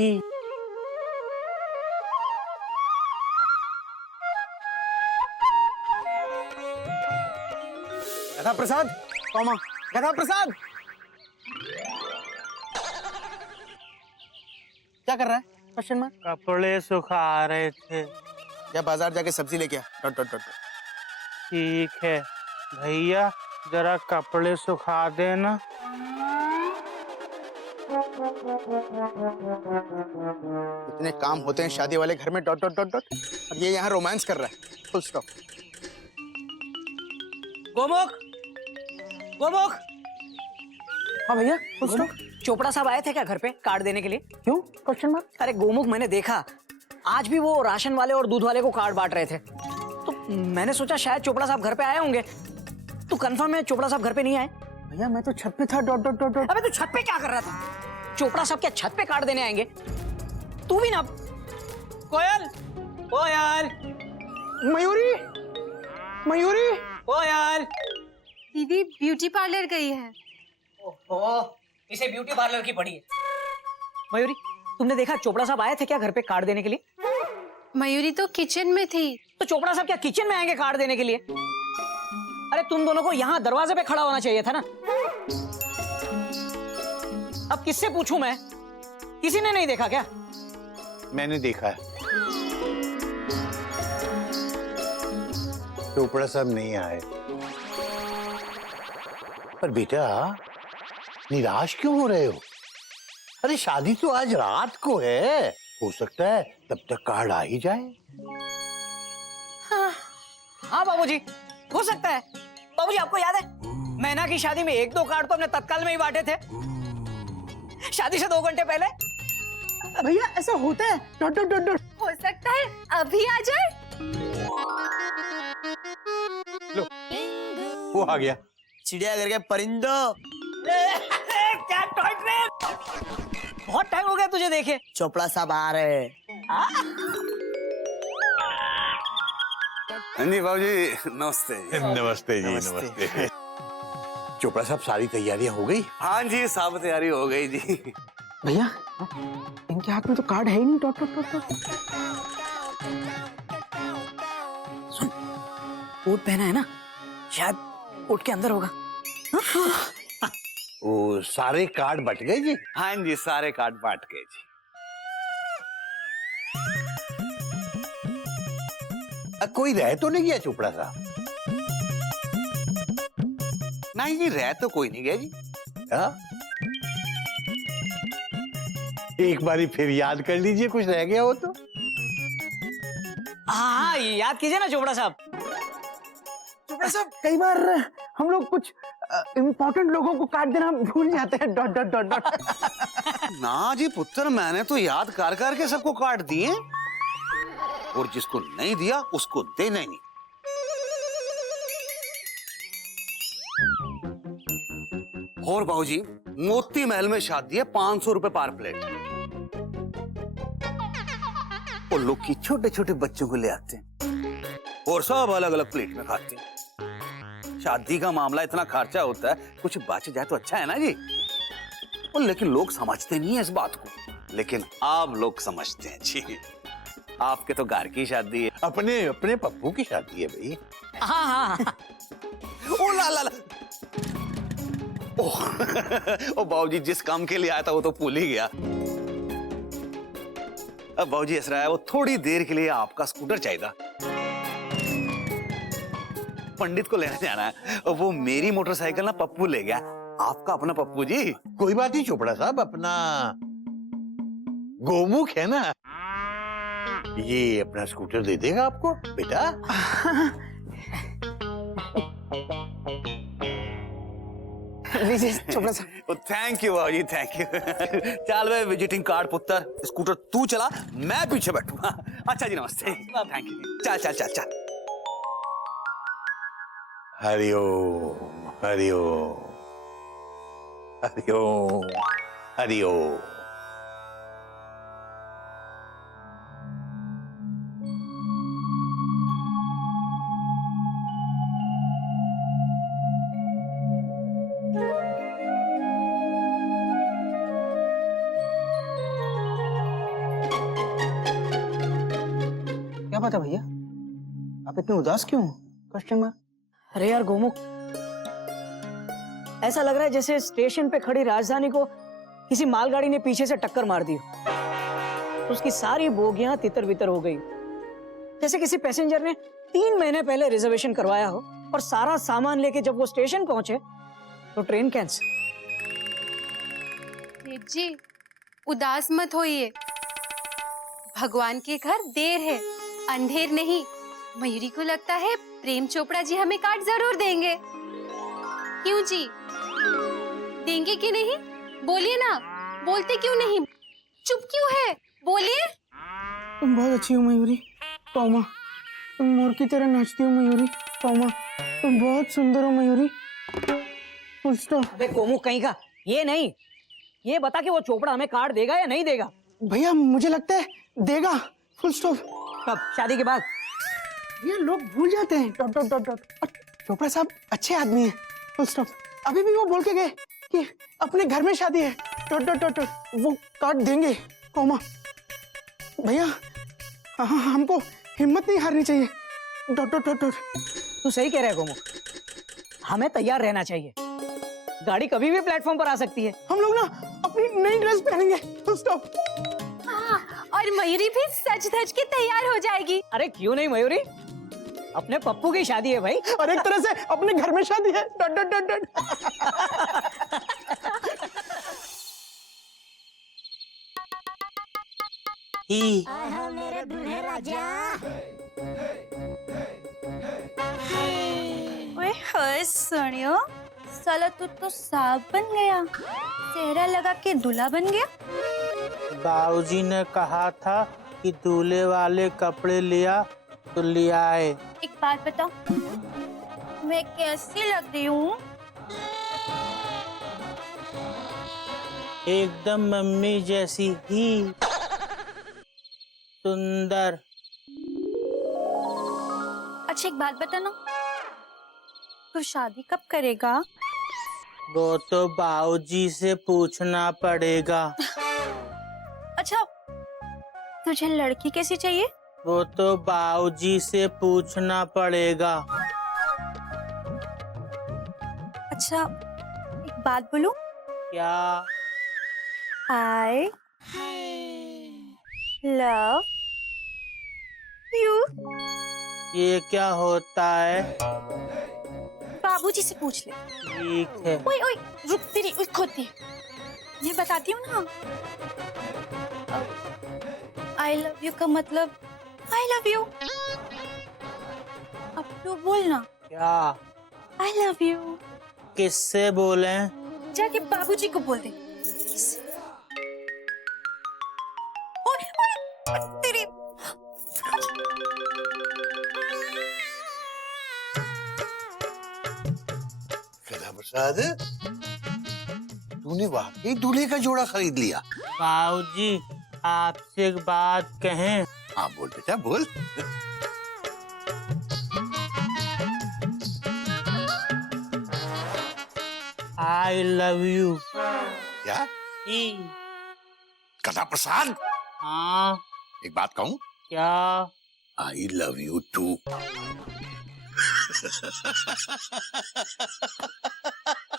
गधा प्रसाद कौमा गधा प्रसाद क्या कर रहा है? Question mark. कपड़े सुखा रहे थे। या बाजार जाके सब्जी लेके आ। Dot dot dot. ठीक है भैया, जरा कपड़े सुखा देना। इतने काम होते हैं शादी वाले घर में। Dot dot dot dot. और ये यहाँ रोमांस कर रहा है। Full stop. गोमुख, गोमुख। हाँ भैया फुल स्टॉप। चोपड़ा साहब आए थे क्या घर पे कार्ड देने के लिए? क्यों? Question mark. अरे गोमुख, मैंने देखा आज भी वो राशन वाले और दूध वाले को कार्ड बांट रहे थे, तो मैंने सोचा शायद चोपड़ा साहब घर पे आए होंगे। तू कंफर्म है चोपड़ा साहब घर पे नहीं आए? भैया मैं तो छत पे था। Dot dot dot dot. अबे तू छत पे क्या कर रहा था? चोपड़ा साहब क्या छत पे कार्ड देने आएंगे? तू भी ना। कोयल, कोयल, मयूरी, मयूरी। कोयल। दीदी ब्यूटी पार्लर गई है। ओहो, इसे ब्यूटी पार्लर की पड़ी है। मयूरी, तुमने देखा चोपड़ा साहब आए थे क्या घर पे कार्ड देने के लिए? मयूरी तो किचन में थी। तो चोपड़ा साहब क्या किचन में आएंगे कार्ड देने के लिए? अरे तुम दोनों को यहाँ दरवाजे पे खड़ा होना चाहिए था ना। अब किससे पूछूं मैं? किसी ने नहीं देखा क्या? मैंने देखा है। चोपड़ा साहब नहीं आए। पर बेटा निराश क्यों हो रहे हो? अरे शादी तो आज रात को है, हो सकता है तब तक कार्ड आ ही जाए। हाँ बाबूजी, हो सकता है। बाबूजी आपको याद है मैना की शादी में 1-2 कार्ड तो हमने तत्काल में ही बांटे थे, शादी से 2 घंटे पहले। भैया ऐसा होता है। Dot dot dot dot. हो सकता है अभी आ जाए। लो वो आ गया। चिड़ियाघर के परिंदों। क्या टॉय ट्रेन? बहुत टाइम हो गया तुझे देखे। चोपड़ा साहब आ रहे हैं। जी बाबूजी नमस्ते। नमस्ते जी। नमस्ते। चोपड़ा साहब सारी तैयारियां हो गई? हाँ जी सब तैयारी हो गई जी। भैया इनके हाथ में तो कार्ड है ही नहीं। Dot dot dot dot. सुन, कोट पहना है ना, शायद कोट के अंदर होगा। वो सारे कार्ड बट गए जी? हाँ जी सारे कार्ड बांट गए जी। कोई रह तो नहीं गया चोपड़ा साहब? नहीं जी रह तो कोई नहीं गया जी। हाँ? एक बारी फिर याद कर लीजिए, कुछ रह गया हो तो। हाँ याद कीजिए ना चोपड़ा साहब। चोपड़ा साहब कई बार हम लोग कुछ इम्पोर्टेंट लोगों को कार्ड देना भूल जाते हैं। Dot dot dot dot. ना जी पुत्र, मैंने तो याद कर करके सबको कार्ड दिए, और जिसको नहीं दिया उसको देना ही नहीं। और बाबूजी मोती महल में शादी है, 500 रुपए पर प्लेट। और लोग की छोटे छोटे बच्चों को ले आते हैं और सब अलग अलग प्लेट में खाते हैं। शादी का मामला इतना खर्चा होता है, कुछ बच जाए तो अच्छा है ना जी। और लेकिन लोग समझते नहीं है इस बात को, लेकिन आप लोग समझते हैं जी। आपके तो घर की शादी है। अपने अपने पप्पू की शादी है भाई। हाँ हाँ। ओ ला ला ला। ओ बाबूजी जिस काम के लिए आया था वो तो भूल ही गया। अब बाबूजी ऐसा है, वो थोड़ी देर के लिए आपका स्कूटर चाहिए। पंडित को लेने जाना है, और वो मेरी मोटरसाइकिल ना पप्पू ले गया। आपका अपना पप्पू जी। कोई बात नहीं चोपड़ा साहब, अपना गोमुख है ना, ये अपना स्कूटर दे देगा आपको बेटा। लीजिए चोपड़ा साहब। थैंक यू बाबूजी थैंक यू। चल वे विजिटिंग कार्ड पुत्र, स्कूटर तू चला, मैं पीछे बैठूंगा। अच्छा जी नमस्ते। Thank you. चल चल चल चल। हरिओम हरिओम हरिओम हरिओम। क्या बात है भैया, आप इतने उदास क्यों? Question mark. अरे यार गोमुख, ऐसा लग रहा है जैसे स्टेशन पे खड़ी राजधानी को किसी मालगाड़ी ने पीछे से टक्कर मार दी हो। उसकी सारी बोगियां तितर बितर हो गई, जैसे किसी पैसेंजर ने 3 महीने पहले रिजर्वेशन करवाया हो और सारा सामान लेके जब वो स्टेशन पहुंचे तो ट्रेन कैंसिल। सेठ जी, उदास मत होइए। भगवान के घर देर है, अंधेर नहीं। मयूरी को लगता है प्रेम चोपड़ा जी हमें कार्ड जरूर देंगे। क्यों जी, देंगे कि नहीं? बोलिए ना, बोलते क्यों नहीं? चुप क्यों है? बोलिए। तुम बहुत अच्छी हो मयूरी, पौमा। तुम मोर की तरह नाचती हो मयूरी, पौमा। तुम बहुत सुंदर हो मयूरी। Full stop. अबे गोमुख कहीं का, ये नहीं, ये बता कि वो चोपड़ा हमें कार्ड देगा या नहीं देगा? भैया मुझे लगता है देगा। Full stop. कब? शादी के बाद? ये लोग भूल जाते हैं डॉट डॉट डॉट डॉट। और चोपड़ा साहब अच्छे आदमी हैं। Full stop. अभी भी वो बोल के गए कि अपने घर में शादी है डॉट डॉट डॉट डॉट। वो कार्ड देंगे, कॉमा। भैया हमको हिम्मत नहीं हारनी चाहिए डॉट डॉट डॉट डॉट। तू सही कह रहा है गोमुख, हमें तैयार रहना चाहिए। गाड़ी कभी भी प्लेटफॉर्म पर आ सकती है। हम लोग ना अपनी नई ड्रेस पहनेंगे। Full stop. हाँ, और मयूरी भी सज धज के तैयार हो जाएगी। अरे क्यों नहीं मयूरी, अपने पप्पू की शादी है भाई। और एक तरह से अपने घर में शादी है डॉट डॉट डॉट डॉट। ही ओए होए सोनियो, साला तू तो सांप बन गया, चेहरा लगा के दूल्हा बन गया। बाबूजी ने कहा था कि दूल्हे वाले कपड़े लिया तो लिया है। एक बात बताओ, मैं कैसी लग रही हूँ? एकदम मम्मी जैसी ही सुंदर। अच्छा एक बात बता ना, तू शादी कब करेगा? वो तो बाबूजी से पूछना पड़ेगा। अच्छा तुझे लड़की कैसी चाहिए? वो तो बाबूजी से पूछना पड़ेगा। अच्छा एक बात बोलूं? क्या? I love you। ये क्या होता है? बाबूजी से पूछ ले। ठीक है। ओए ओए रुक, तेरी उस खोती ये बताती हूँ ना। आई लव यू का मतलब आई लव यू। अब तू बोलना क्या? I love you. किससे बोले? जाके बाबूजी को बोल दे। ओए ओए तेरी सदा प्रसाद, तूने वाकई दूल्हे का जोड़ा खरीद लिया? बाबूजी आपसे एक बात कहें? हाँ बोल बेटा बोल। I love you. क्या? कथा प्रसाद, हाँ एक बात कहूँ? क्या? I love you too.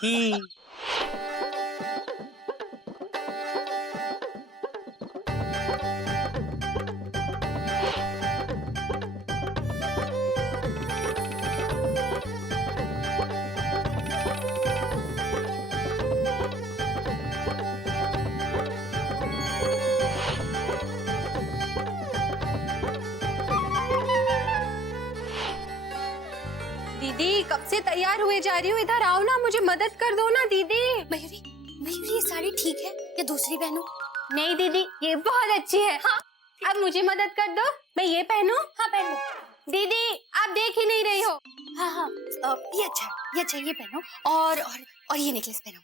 ही दीदी कब से तैयार हुए जा रही हो, इधर आओ ना, मुझे मदद कर दो ना दीदी। मयूरी, मयूरी ये साड़ी ठीक है या दूसरी पहनूं? नहीं दीदी, ये बहुत अच्छी है। हाँ, अब मुझे मदद कर दो, मैं ये पहनूं? हाँ पहनो। दीदी आप देख ही नहीं रही हो। हाँ हाँ ये अच्छा ये पहनो। और ये नेकलेस पहनो।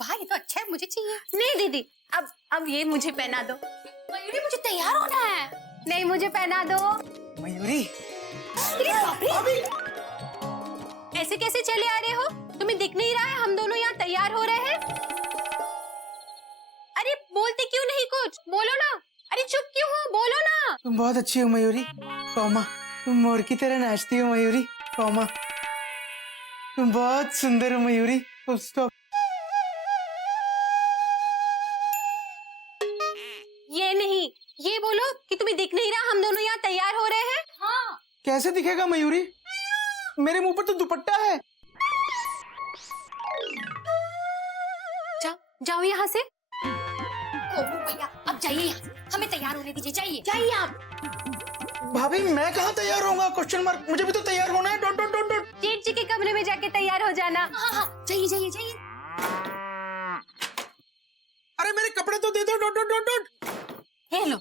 वाह ये तो अच्छा है, मुझे चाहिए। नहीं दीदी, अब ये मुझे पहना दो। मयूरी मुझे तैयार होना है। नहीं मुझे पहना दो। मयूरी अरे बाप रे, ऐसे कैसे चले आ रहे हो? तुम्हें दिख नहीं रहा है हम दोनों यहाँ तैयार हो रहे हैं? अरे बोलते क्यों नहीं कुछ? बोलो ना। अरे चुप क्यों हो, बोलो ना। तुम बहुत अच्छी हो मयूरी, कौमा तुम मोर की तरह नाचती हो मयूरी। कौमा तुम बहुत सुंदर हो मयूरी। Full stop. ये नहीं, ये बोलो कि तुम्हें दिख नहीं रहा हम दोनों यहाँ तैयार हो रहे हैं। हाँ। कैसे दिखेगा मयूरी, मेरे मुंह पर तो दुपट्टा है। जाओ जाओ यहाँ से। गोमू भैया अब जाइए यहाँ से, हमें तैयार होने दीजिए, जाइए जाइए आप। भाभी मैं कहाँ तैयार होऊंगा, क्वेश्चन मार्क, मुझे भी तो तैयार होना है। Dot dot dot dot. जेठ जी के कमरे में जाके तैयार हो जाना। हाँ हाँ जाइए जाइए जाइए। अरे मेरे कपड़े तो दे दो। Dot dot dot dot. ये लो,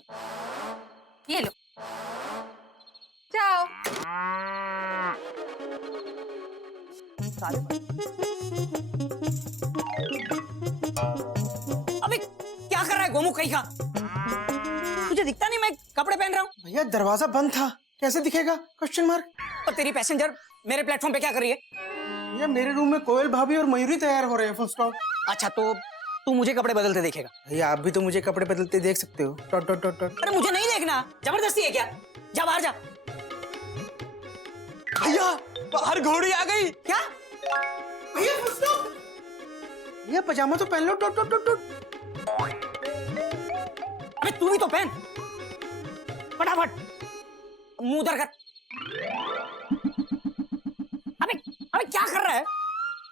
ये लो, जाओ। अबे क्या कर रहा है गोमू कहीं का? तुझे दिखता नहीं मैं कपड़े पहन रहा हूँ? भैया दरवाजा बंद था, कैसे दिखेगा क्वेश्चन मार्क। और तेरी पैसेंजर मेरे प्लेटफॉर्म पे क्या कर रही है? भैया मेरे रूम में कोयल भाभी और मयूरी तैयार हो रहे हैं। Full stop. अच्छा तो तू मुझे कपड़े बदलते देखेगा? भैया आप भी तो मुझे कपड़े बदलते देख सकते हो। Dot dot dot dot. अरे मुझे नहीं देखना, जबरदस्ती है क्या? जा बाहर जा। भैया बाहर घोड़ी आ गई। क्या? भैया फुल स्टॉप। भैया पजामा तो पहन लो। Dot dot dot dot. अबे तू भी तो पहन फटाफट, मुंह उधर कर। अबे अबे क्या कर रहा है?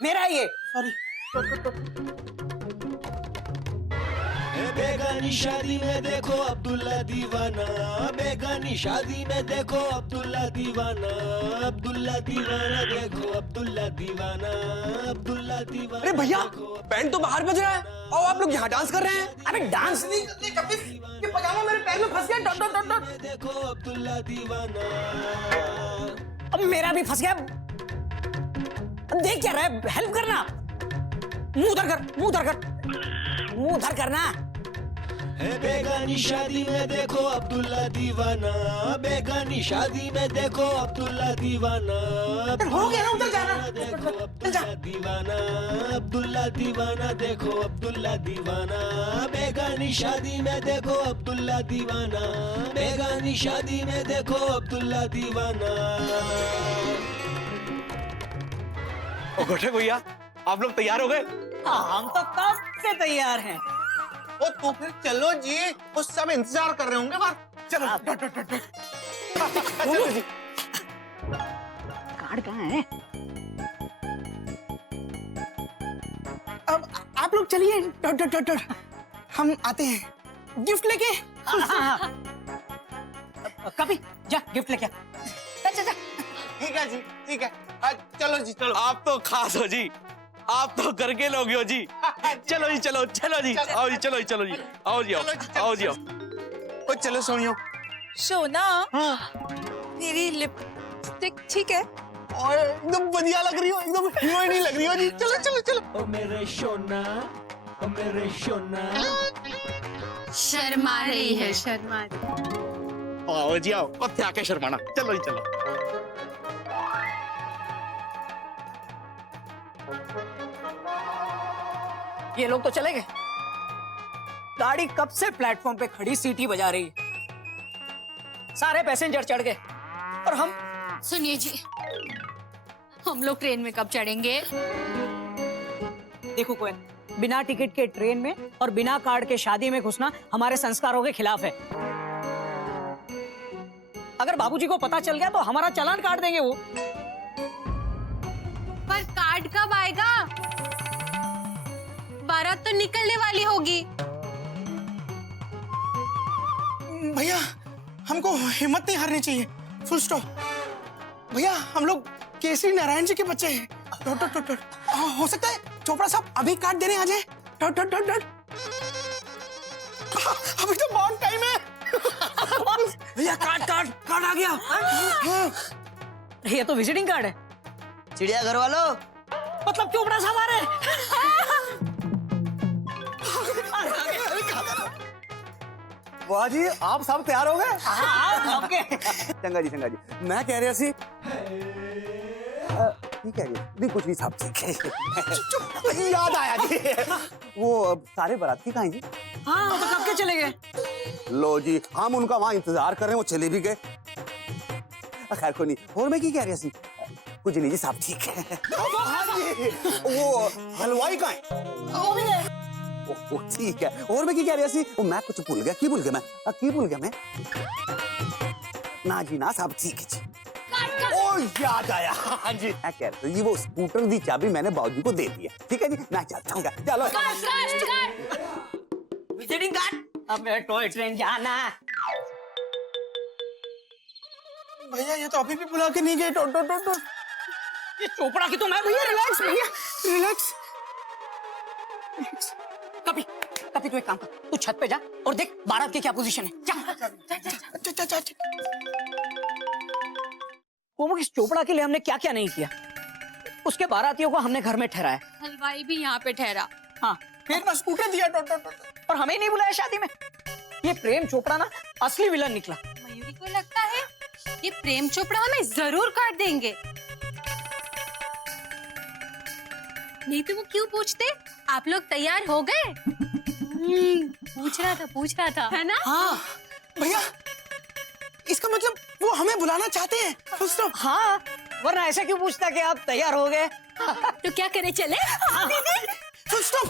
मेरा है ये। सॉरी। बेगानी शादी में देखो अब्दुल्ला दीवाना, बेगानी शादी में देखो अब्दुल्ला दीवाना, अब्दुल्ला दीवाना देखो अब्दुल्ला दीवाना, अब्दुल्ला दीवाना। अरे भैया बैंड तो बाहर बज रहा है और आप लोग यहाँ डांस कर रहे हैं। अबे डांस नहीं करते कभी, ये पजामा मेरे पैर में फंस गया। Dot dot dot dot. देखो अब्दुल्ला दीवाना। अब मेरा भी फंस गया। अब देख क्या रहा है, हेल्प करना। मुंह उधर कर, मुंह उधर कर, मुंह उधर करना। बेगानी शादी में देखो अब्दुल्ला दीवाना, बेगानी शादी में देखो अब्दुल्ला दीवाना, हो गया ना, उधर जाना। देखो अब्दुल्ला दीवाना, अब्दुल्ला दीवाना देखो अब्दुल्ला दीवाना, बेगानी शादी में देखो अब्दुल्ला दीवाना, बेगानी शादी में देखो अब्दुल्ला दीवाना। ओ घोटे भैया आप लोग तैयार हो गए? हम तो कब से तैयार हैं। ओ तो फिर चलो जी, वो सब इंतजार कर रहे होंगे बाहर। चलो। Dot dot dot dot. चलो जी। कार्ड कहाँ है? अब आप लोग चलिए। Dot dot dot dot. हम आते हैं गिफ्ट लेके। कभी जा गिफ्ट लेके आ। ठीक है जी, ठीक है। चलो जी चलो। आप तो खास हो जी, आप तो घर के लोग हो जी। चलो जी चलो, चलो जी, आओ जी, चलो जी, चलो जी, आओ जी, आओ जी, आओ। ओ चलो सोनियो। सोना मेरी लिपस्टिक ठीक है? और एकदम बढ़िया लग रही हो, एकदम हीरोइन ही लग रही हो जी। चलो चलो चलो। ओ मेरे सोना, ओ मेरे सोना। शर्मा रही है, शर्मा रही। आओ जी आओ, कत्थे आके शर्माना। चलो जी चलो। ये लोग तो चले गए। गाड़ी कब से प्लेटफॉर्म पे खड़ी सीटी बजा रही है। सारे पैसेंजर चढ़ गए और हम। सुनिए जी, हम लोग ट्रेन में कब चढ़ेंगे? देखो कोयल, बिना टिकट के ट्रेन में और बिना कार्ड के शादी में घुसना हमारे संस्कारों के खिलाफ है। अगर बाबूजी को पता चल गया तो हमारा चालान काट देंगे वो। पर कार्ड कब आएगा? बारात तो निकलने वाली होगी। भैया हमको हिम्मत नहीं हारनी चाहिए। Full stop. भैया हम लोग केसरी नारायण जी के बच्चे हैं। Dot dot dot dot. हो सकता है चोपड़ा साहब अभी कार्ड देने आ जाए। Dot dot dot dot. अभी तो बहुत टाइम है। भैया कार्ड आ गया। ये तो विजिटिंग कार्ड है। चिड़ियाघर वालों, मतलब चोपड़ा साहब आ रहे हैं। वाह जी, आप सब तैयार हो गए? चंगा जी, चंगा जी। मैं कह रहा सी ठीक है जी, नहीं कुछ नहीं साहब, ठीक है। याद आया जी, वो सारे बाराती कहाँ हैं जी? हाँ तो कब के चले गए? लो जी, हम उनका वहाँ इंतजार कर रहे हैं, वो चले भी गए। खैर कोई नहीं। और मैं की कह रही सी कुछ नहीं जी, सब ठीक है। हाँ जी, वो हलवाई का है। ओ ठीक है। और मैं की कह रही सी, वो मैं कुछ भूल गया। की भूल गया मैं? की भूल गया मैं? ना जी ना, सब ठीक है जी। ओ याद आया। हाँ जी, मैं कह रहा जी वो स्कूटर की चाबी मैंने बाबूजी को दे दी है। ठीक है जी, मैं चलता हूँ। चलो विजिटिंग कार्ड, अब टॉय ट्रेन जाना है। भैया ये तो अभी भी बुला के नहीं गए। टो टो टो टो ये चोपड़ा की तो मैं भैया रिलैक्स, भैया रिलैक्स। कभी कभी तू एक काम कर, तू छत पे जा और देख बारात की क्या पोजीशन है। जा कोमल, इस चोपड़ा के लिए हमने क्या क्या नहीं किया। उसके बारातियों को हमने घर में ठहराया, हलवाई भी यहाँ पे ठहरा। हाँ, फिर मैं स्कूटर दिया। टो टो टो और हमें नहीं बुलाया शादी में। ये प्रेम चोपड़ा ना असली विलन निकला। मयूरी को लगता है ये प्रेम चोपड़ा हमें जरूर काट देंगे। नहीं तो वो क्यों पूछते, आप लोग तैयार हो गए? पूछ रहा था है ना? हाँ भैया, इसका मतलब वो हमें बुलाना चाहते हैं। Full stop. हाँ, वरना ऐसा क्यों पूछता कि आप तैयार हो गए? तो क्या करे, चले? Full stop.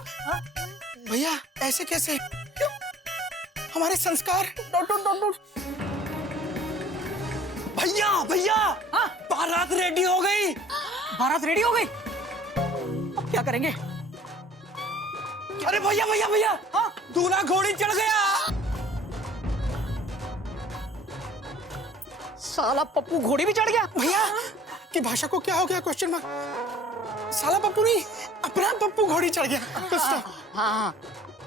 भैया ऐसे कैसे? क्यों? हमारे संस्कार। Dot dot dot dot. भैया भैया, बारात रेडी हो गई। बारात रेडी हो गई? अब क्या करेंगे? अरे भैया भैया भैया, दूल्हा घोड़ी चढ़ गया। साला पप्पू घोड़ी भी चढ़ गया। भैया की भाषा को क्या हो गया? Question mark. साला पप्पू नहीं, अपना पप्पू घोड़ी चढ़ गया। हाँ,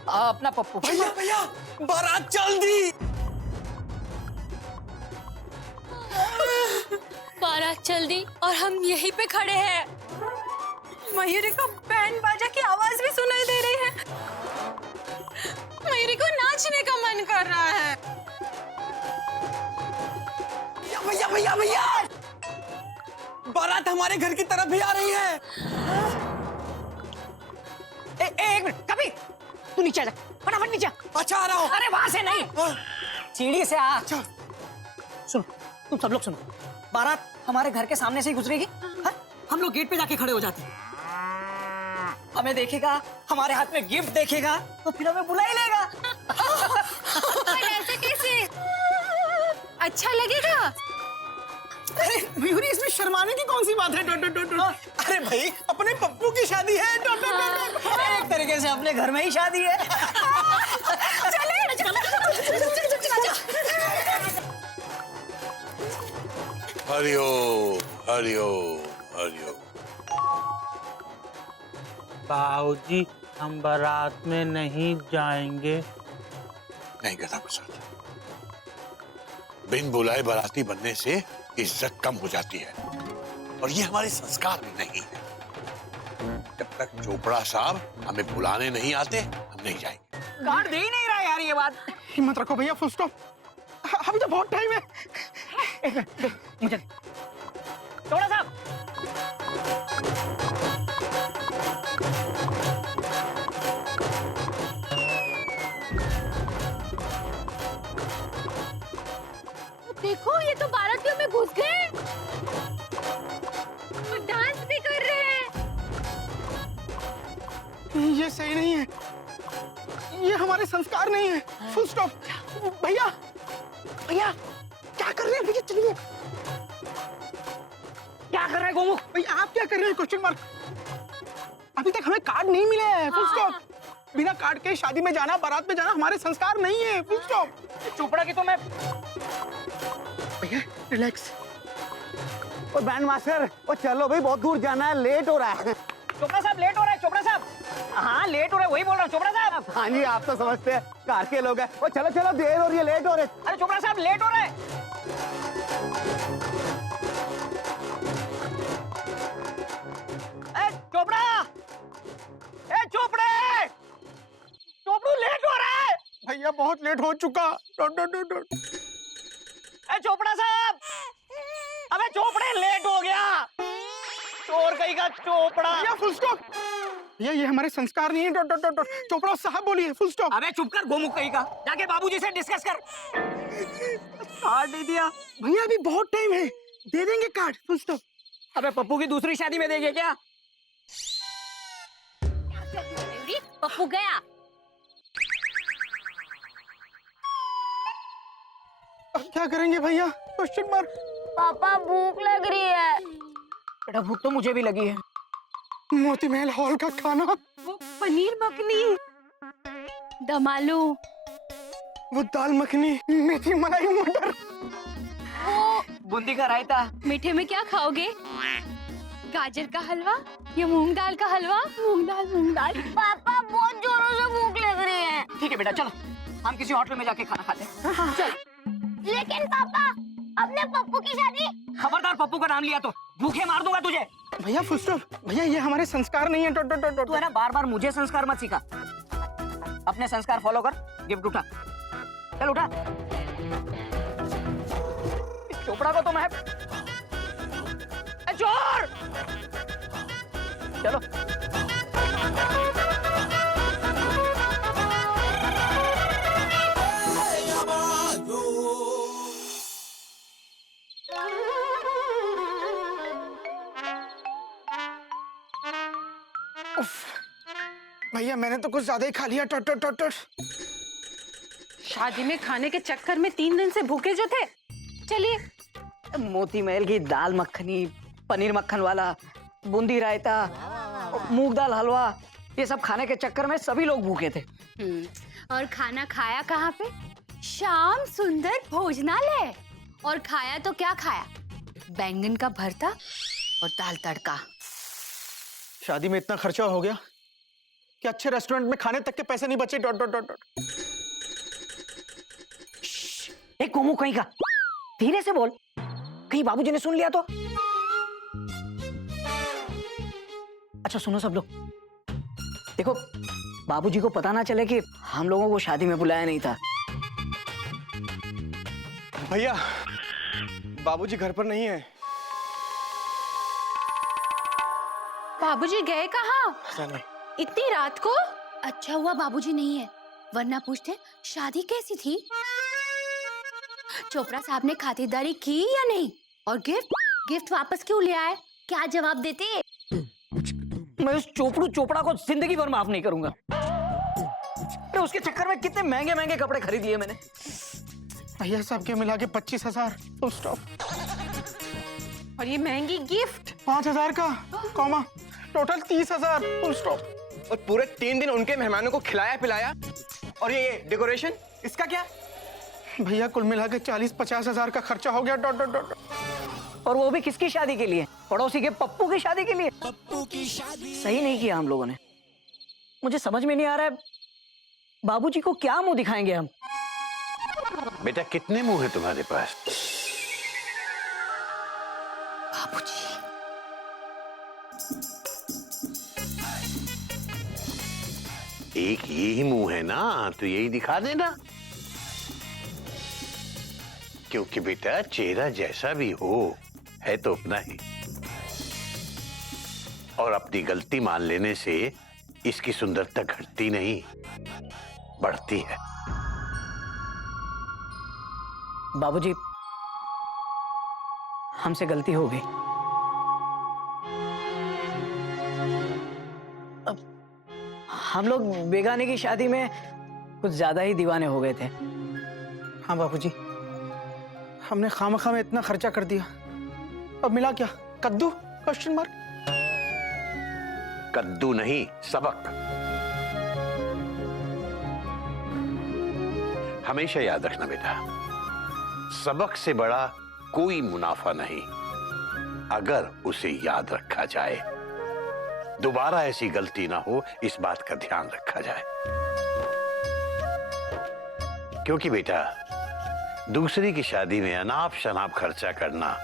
अपना पप्पू। भैया भैया, बारात चल दी। बारात चल दी और हम यहीं पे खड़े हैं। मयूरी को बैंड बाजा की आवाज भी सुनाई दे रही है। मयूरी को नाचने का मन कर रहा है। भैया भैया भैया, बारात हमारे घर की तरफ भी आ रही है। एक मिनट, कभी तू नीचे जा, फटाफट नीचे। अच्छा आ रहा हूँ। अरे वहां से नहीं, सीढ़ी से आ। सुनो, तुम सब लोग सुनो। बारात हमारे घर के सामने से ही गुजरेगी। हम लोग गेट पे जाके खड़े हो जाते हैं। हमें देखेगा, हमारे हाथ में गिफ्ट देखेगा, तो फिर हमें बुला ही लेगा। पर ऐसे कैसे? अच्छा लगेगा? अरे मयूरी, इसमें शर्माने की कौन सी बात है? Dot dot dot. अरे भाई, अपने पप्पू की शादी है। Dot dot dot. एक तरीके से अपने घर में ही शादी है। हरिओम हरिओम हरिओम। बाबूजी, हम बारात में नहीं जाएंगे। नहीं गधा प्रसाद, बिन बुलाए बाराती बनने से इज्जत कम हो जाती है और ये हमारे संस्कार भी नहीं है। जब तक चोपड़ा साहब हमें बुलाने नहीं आते, हम नहीं जाएंगे। कार्ड दे ही नहीं रहा यार ये बात। हिम्मत रखो भैया, फुल स्टॉप। अभी तो बहुत टाइम है। मुझे चोपड़ा साहब, देखो, ये तो बारातियों में घुस गए और डांस भी कर रहे हैं। ये सही नहीं है, ये हमारे संस्कार नहीं है। Full stop. भैया भैया, क्या कर रहे हैं? भैया चलिए। क्या कर रहे हैं गोमुख? भैया आप क्या कर रहे हैं? Question mark. अभी तक हमें कार्ड नहीं मिले हैं। Full stop. बिना कार्ड के शादी में जाना, बारात में जाना हमारे संस्कार नहीं है। Full stop. चोपड़ा की तो मैं। भैया रिलैक्स। और बैंड मास्टर, और चलो भाई, बहुत दूर जाना है, लेट हो रहा है। चोपड़ा साहब लेट हो रहा है। चोपड़ा साहब, हाँ लेट हो रहा है, वही बोल रहा हूँ। चोपड़ा साहब। हाँ जी, आप तो समझते हैं, कार के लोग हैं। और चलो चलो, देर हो रही है, लेट हो रहे। अरे चोपड़ा साहब लेट हो रहा है। चोपड़ा, चोपड़े, चोपड़ू लेट हो रहा है। भैया बहुत लेट हो चुका। Dot dot dot dot. Chopra साहब, अबे चोपड़े लेट हो गया। चोर कहीं का चोपड़ा। भैया फुल स्टॉप। भैया ये हमारे संस्कार नहीं है। Dot dot dot dot. Chopra साहब बोलिए। Full stop. अबे चुप कर गोमुख कहीं का, जाके बाबूजी से डिस्कस कर। कार्ड नहीं दिया। भैया अभी बहुत टाइम है, दे देंगे कार्ड, फुल स्टॉप। अबे पप्पू की दूसरी शादी में देंगे क्या? मयूरी, पप्पू गया। अब क्या करेंगे भैया? Question mark. पापा भूख लग रही है। बेटा भूख तो मुझे भी लगी है। मोती महल हॉल का खाना, वो पनीर मखनी, दम आलू, वो दाल मखनी, मेथी मलाई मटर, बूंदी का रायता। मीठे में क्या खाओगे? गाजर का हलवा या मूंग दाल का हलवा? मूंग दाल। पापा बहुत जोरों से भूख लग रही है। ठीक है बेटा चलो हम किसी होटल में जाके खाना खाते हैं। चल। लेकिन पापा, अपने पप्पू की शादी। खबरदार पप्पू का नाम लिया तो भूखे मार दूंगा तुझे। भैया फुल स्टॉप। भैया ये हमारे संस्कार नहीं है। डॉट डॉट डॉट तू डॉट। है ना बार बार मुझे संस्कार मत सिखा। अपने संस्कार फॉलो कर। गिफ्ट उठा, चल उठा। इस चोपड़ा को तो मैं चोर। चलो भैया मैंने तो कुछ ज्यादा ही खा लिया। Taught taught taught taught. शादी में खाने के चक्कर में 3 दिन से भूखे जो थे। चलिए। मोती महल की दाल मखनी, पनीर मक्खन वाला, बूंदी रायता, मूंग दाल हलवा, ये सब खाने के चक्कर में सभी लोग भूखे थे। और खाना खाया कहाँ पे? श्याम सुंदर भोजनालय। और खाया तो क्या खाया? बैंगन का भरता और दाल तड़का। शादी में इतना खर्चा हो गया कि अच्छे रेस्टोरेंट में खाने तक के पैसे नहीं बचे। Dot dot dot dot. एक कोमू कहीं का, धीरे से बोल, कहीं बाबूजी ने सुन लिया तो। अच्छा सुनो सब लोग, देखो बाबूजी को पता ना चले कि हम लोगों को शादी में बुलाया नहीं था। भैया बाबूजी घर पर नहीं है। बाबूजी गए कहाँ? पता नहीं। इतनी रात को? अच्छा हुआ बाबूजी नहीं है, वरना पूछते शादी कैसी थी। चोपड़ा साहब ने खातिरदारी की या नहीं? और गिफ्ट वापस क्यों ले आए? क्या जवाब देते? मैं उस चोपड़ा को जिंदगी भर माफ नहीं करूंगा। अरे उसके चक्कर में कितने महंगे महंगे कपड़े खरीद लिए मैंने। भैया सबके मिला के 25,000। Full stop. और ये महंगी गिफ्ट 5,000 का कॉमा, टोटल 30,000। Full stop. और पूरे 3 दिन उनके मेहमानों को खिलाया पिलाया, और ये डेकोरेशन इसका क्या? भैया कुल मिला के 40-50,000 का खर्चा हो गया। Dot dot dot. और वो भी किसकी शादी के लिए? पड़ोसी के पप्पू की शादी के लिए। पप्पू की शादी। सही नहीं किया हम लोगों ने। मुझे समझ में नहीं आ रहा है बाबूजी को क्या मुंह दिखाएंगे हम। बेटा कितने मुंह है तुम्हारे पास? बाबूजी, एक ये ही मुंह है ना, तो यही दिखा देना। क्योंकि बेटा चेहरा जैसा भी हो है तो अपना ही, और अपनी गलती मान लेने से इसकी सुंदरता घटती नहीं, बढ़ती है। बाबूजी हमसे गलती हो गई। अब हम लोग बेगाने की शादी में कुछ ज्यादा ही दीवाने हो गए थे। हाँ बाबूजी, हमने खामखा में इतना खर्चा कर दिया, अब मिला क्या? कद्दू? Question mark. कद्दू नहीं, सबक। हमेशा याद रखना बेटा, सबक से बड़ा कोई मुनाफा नहीं अगर उसे याद रखा जाए। दोबारा ऐसी गलती ना हो, इस बात का ध्यान रखा जाए। क्योंकि बेटा दूसरी की शादी में अनाप शनाप खर्चा करना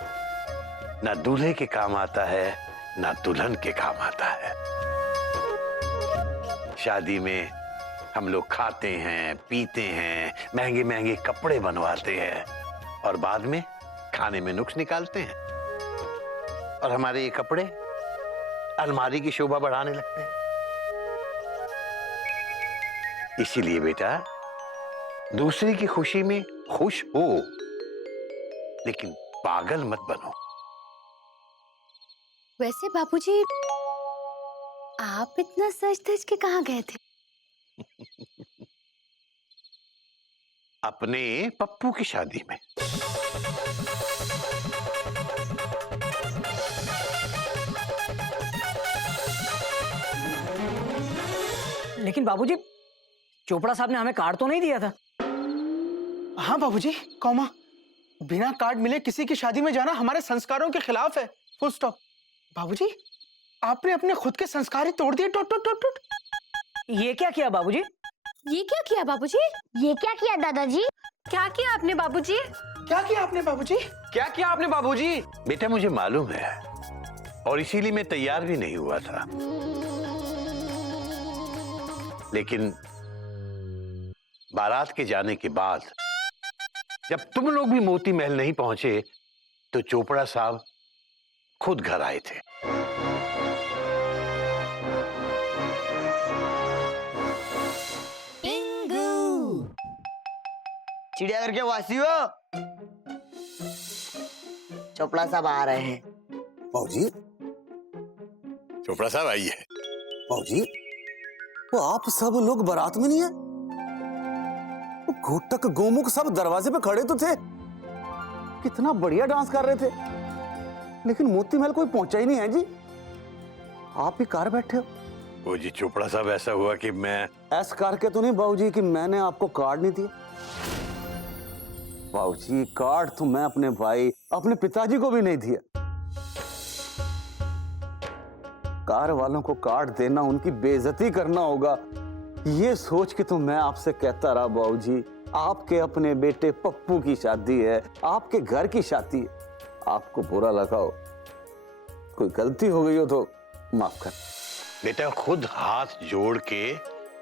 ना दूल्हे के काम आता है ना दुल्हन के काम आता है। शादी में हम लोग खाते हैं, पीते हैं, महंगे महंगे कपड़े बनवाते हैं और बाद में खाने में नुक्स निकालते हैं, और हमारे ये कपड़े अलमारी की शोभा बढ़ाने लगते हैं। इसीलिए बेटा दूसरी की खुशी में खुश हो, लेकिन पागल मत बनो। वैसे बाबूजी, आप इतना सज धज के कहाँ गए थे? अपने पप्पू की शादी में। लेकिन बाबूजी, चोपड़ा साहब ने हमें कार्ड तो नहीं दिया था। हाँ बाबूजी, कौमा, बिना कार्ड मिले किसी की शादी में जाना हमारे संस्कारों के खिलाफ है। Full stop. बाबूजी, आपने अपने खुद के संस्कार ही तोड़ दिए। टोट टोट टोट टोट। ये क्या किया बाबूजी? ये क्या किया बाबूजी? ये क्या किया दादाजी? क्या किया आपने बाबूजी? क्या किया आपने बाबूजी? क्या किया आपने बाबूजी? बेटा मुझे मालूम है, और इसीलिए मैं तैयार भी नहीं हुआ था। लेकिन बारात के जाने के बाद जब तुम लोग भी मोती महल नहीं पहुंचे तो चोपड़ा साहब खुद घर आए थे। चिड़ियाघर के वासियों, चोपड़ा साहब आ रहे हैं। बाबूजी, चोपड़ा साहब आइए। बाबूजी, वो आप सब लोग बारात में नहीं है? वो घोटक गोमुख सब दरवाजे पे खड़े तो थे, कितना बढ़िया डांस कर रहे थे, लेकिन मोती महल कोई पहुंचा ही नहीं है जी। आप ही कार बैठे हो। वो जी चोपड़ा साहब, ऐसा हुआ कि मैं ऐसा करके तो नहीं बाबूजी कि मैंने आपको कार्ड नहीं दिया। बाबूजी, कार्ड तो मैं अपने भाई, अपने पिताजी को भी नहीं दिया। कार वालों को कार्ड देना उनकी बेइज्जती करना होगा, ये सोच के तो मैं आपसे कहता रहा बाबूजी, आपके अपने बेटे पप्पू की शादी है, आपके घर की शादी है। आपको बुरा लगा हो, कोई गलती हो गई हो तो माफ कर। बेटा खुद हाथ जोड़ के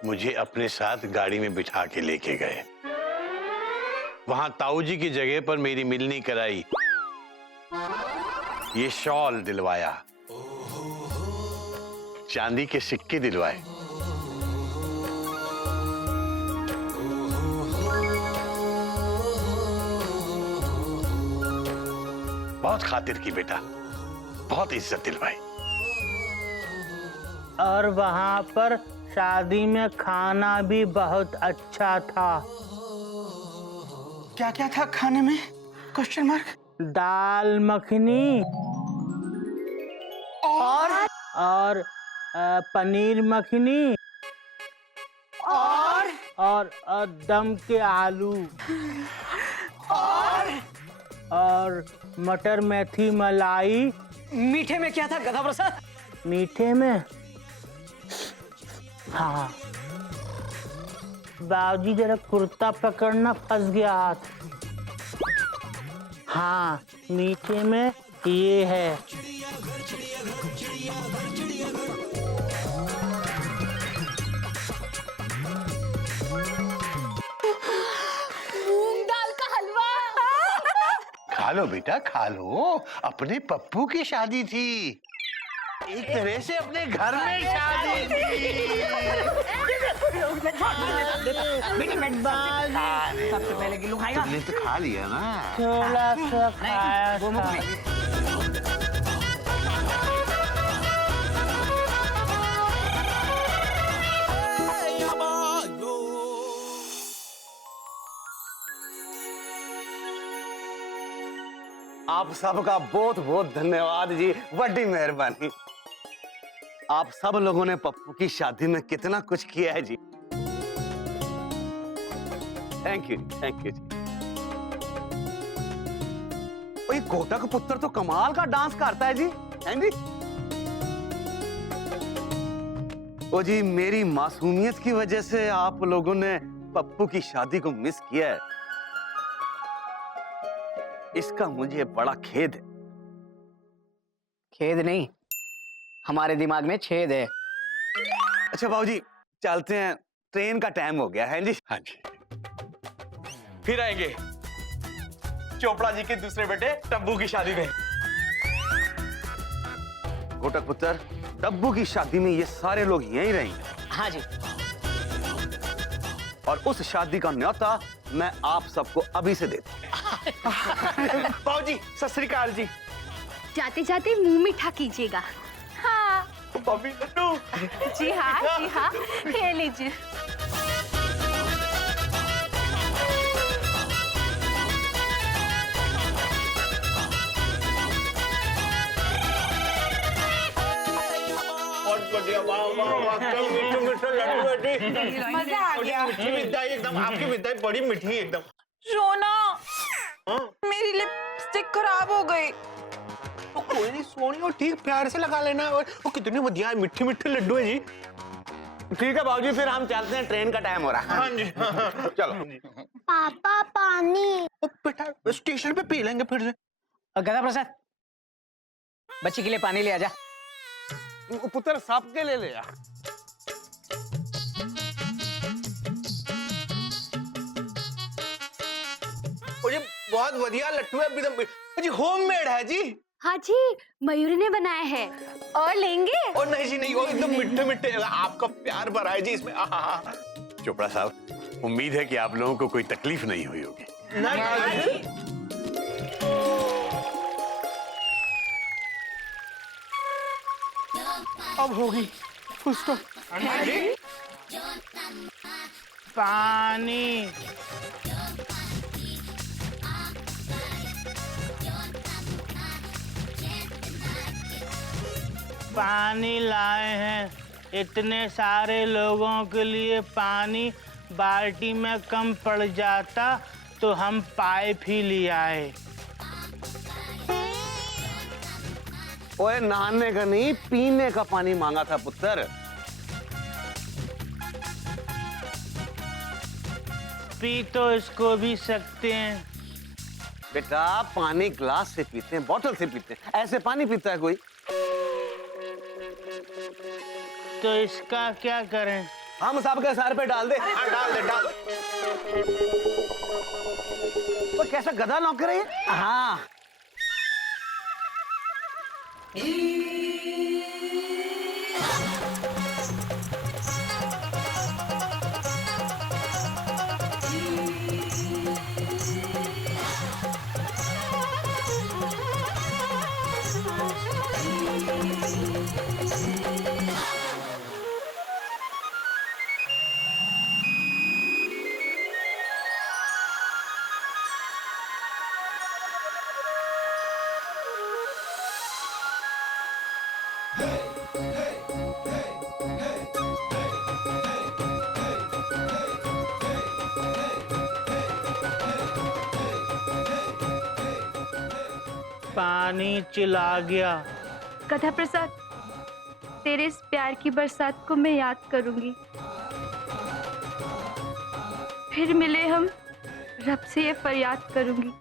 मुझे अपने साथ गाड़ी में बिठा के लेके गए। वहां ताऊ जी की जगह पर मेरी मिलनी कराई, ये शॉल दिलवाया, चांदी के सिक्के दिलवाए। बहुत खातिर की बेटा, बहुत इज्जत दिलवाई। और वहां पर शादी में खाना भी बहुत अच्छा था। क्या क्या था खाने में? Question mark. दाल मखनी और पनीर मखनी और दम के आलू और मटर मेथी मलाई। मीठे में क्या था गधा प्रसाद? मीठे में हाँ बाबूजी, जरा कुर्ता पकड़ना, फंस गया हाथ। हाँ, मीठे में ये है। मूंग दाल का हलवा। खा लो बेटा, खा लो। अपने पप्पू की शादी थी, एक तरह से अपने घर में शादी थी। सबसे पहले गिल्लू खाएगा। तुमने तो खा लिया ना। थोड़ा सा खाया था। आप सबका बहुत बहुत धन्यवाद जी, बड़ी मेहरबानी। आप सब लोगों ने पप्पू की शादी में कितना कुछ किया है जी। थैंक यू जी। ये घोटक पुत्र तो कमाल का डांस करता है जी, हैं जी? ओ जी, मेरी मासूमियत की वजह से आप लोगों ने पप्पू की शादी को मिस किया है, इसका मुझे बड़ा खेद है। खेद नहीं, हमारे दिमाग में छेद है। अच्छा बाबूजी, चलते हैं, ट्रेन का टाइम हो गया है जी। हाँ जी। फिर आएंगे चोपड़ा जी के दूसरे बेटे टब्बू की शादी में। घोटक पुत्र, टब्बू की शादी में ये सारे लोग यहीं रहेंगे। हाँ जी। और उस शादी का न्योता मैं आप सबको अभी से देता हूं। बाबूजी, सत श्री अकाल जी। जाते जाते मुंह मीठा कीजिएगा। हाँ भाभी लड्डू। जी हाँ, ये लीजिए। बहुत बढ़िया, वाह वाह वाह, क्या मीठे मीठे लड्डू बेटी। मजा आ गया। मीठी मिठाई एकदम, आपकी मिठाई बड़ी मीठी एकदम। सोना, हाँ? मेरी लिपस्टिक खराब हो गई। तो कोई नहीं सोनी, और ठीक प्यार से लगा लेना। और वो कितने बढ़िया मीठे मीठे लड्डू है जी। ठीक है बाबूजी, फिर हम चलते हैं, ट्रेन का टाइम हो रहा है। हाँ जी, हाँ। चलो। पापा पानी। ओ बेटा, स्टेशन पे पी लेंगे फिर से। गधा प्रसाद, बच्ची के लिए पानी ले आजा। पुत्र साहब के ले लिया। और ये बहुत बढ़िया लड्डू है एकदम जी, होममेड है जी। हाँ जी, मयूरी ने बनाया है। और लेंगे? और नहीं जी नहीं, वो एकदम मीठे मीठे, आपका प्यार भरा है जी इसमें। आहा। चोपड़ा साहब, उम्मीद है कि आप लोगों को कोई तकलीफ नहीं हुई होगी। नहीं। अब होगी फुल स्टॉप। पानी। पानी लाए हैं, इतने सारे लोगों के लिए पानी बाल्टी में कम पड़ जाता तो हम पाइप ही ले आए। ओए, नहाने का नहीं, पीने का पानी मांगा था पुत्र। पी तो इसको भी सकते हैं। बेटा, पानी ग्लास से पीते हैं, बोतल से पीते हैं, ऐसे पानी पीता है कोई? तो इसका क्या करें? हम सबके सर पे डाल दे। हाँ, डाल दे डाल। वो कैसा गधा नौकर है ये? हाँ, पानी चिल्ला गया। गधा प्रसाद, तेरे इस प्यार की बरसात को मैं याद करूंगी। फिर मिले हम, रब से ये फरियाद करूंगी।